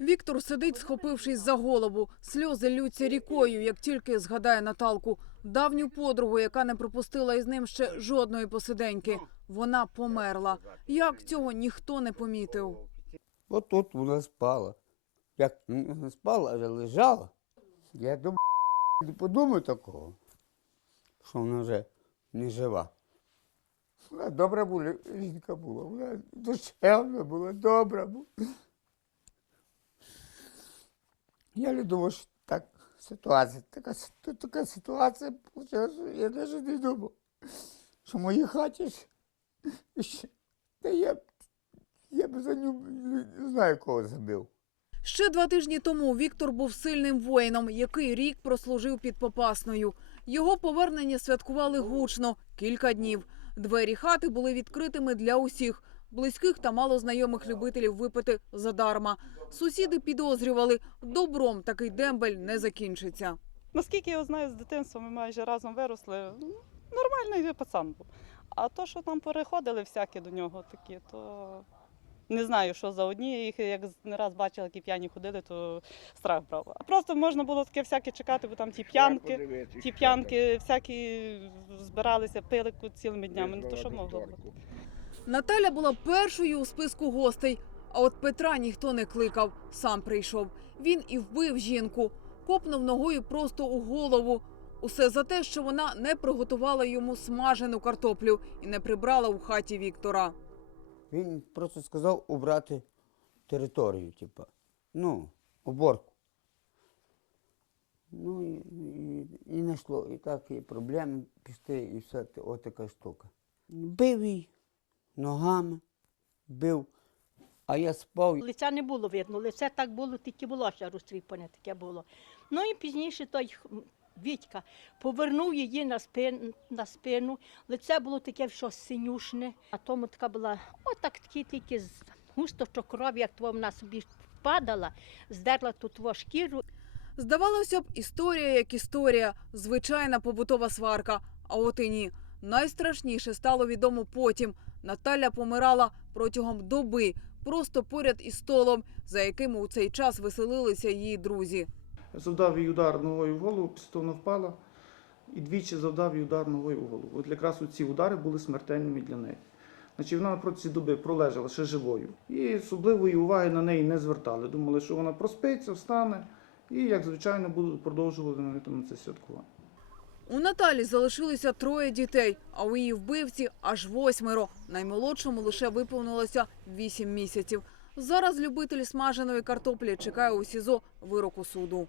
Віктор сидить, схопившись за голову. Сльози ллються рікою, як тільки згадає Наталку, давню подругу, яка не пропустила із ним ще жодної посиденьки. Вона померла. Як цього ніхто не помітив. От тут вона спала. Як не спала, а лежала. Я думаю, не подумаю такого, що вона вже не жива. Вона добра була, жінка була, вона душевна була, добра була. Я не думав, що так ситуація, така, така ситуація я навіть не думав, що в моїй хаті ще- та я, я б за нього не знаю, кого забив. Ще два тижні тому Віктор був сильним воїном, який рік прослужив під Попасною. Його повернення святкували гучно кілька днів. Двері хати були відкритими для усіх близьких та малознайомих любителів випити задарма. Сусіди підозрювали, добром такий дембель не закінчиться. Наскільки я його знаю з дитинства, ми майже разом виросли. ну, Нормальний пацан був. А то, що там переходили всякі до нього такі, то не знаю, що за одні. Я їх як не раз бачила, які п'яні ходили, то страх брав. А просто можна було таке всяке чекати, бо там ті п'янки, ті п'янки всякі збиралися, пили цілими днями. Ну то що могло бути? Наталя була першою у списку гостей. А от Петра ніхто не кликав, сам прийшов. Він і вбив жінку, копнув ногою просто у голову. Усе за те, що вона не приготувала йому смажену картоплю і не прибрала у хаті Віктора. Він просто сказав убрати територію, типа. Ну, уборку. Ну і, і, і не йшло. І так і проблеми пішли, і все те- отака штука. Бив її ногами, бив, а я спав. Лиця не було видно, лице так було, тільки волосся розтріпане таке було. Ну і пізніше той Вітька повернув її на спину, на спину. Лице було таке що синюшне, а тому така була отак такі тільки з густочок крові, як то вона собі впадала, здерла тут во шкіру. Здавалося б, історія як історія, звичайна побутова сварка. А от і ні. Найстрашніше стало відомо потім. Наталя помирала протягом доби, просто поряд із столом, за яким у цей час веселилися її друзі. Завдав їй удар ногою в голову, після того впала і двічі завдав їй удар ногою в голову. От якраз ці удари були смертельними для неї. Значить, вона протягом доби пролежала ще живою. І особливої уваги на неї не звертали. Думали, що вона проспиться, встане і, як звичайно, будуть продовжувати там це святкування. У Наталі залишилося троє дітей, а у її вбивці аж восьмеро. Наймолодшому лише виповнилося вісім місяців. Зараз любитель смаженої картоплі чекає у СІЗО вироку суду.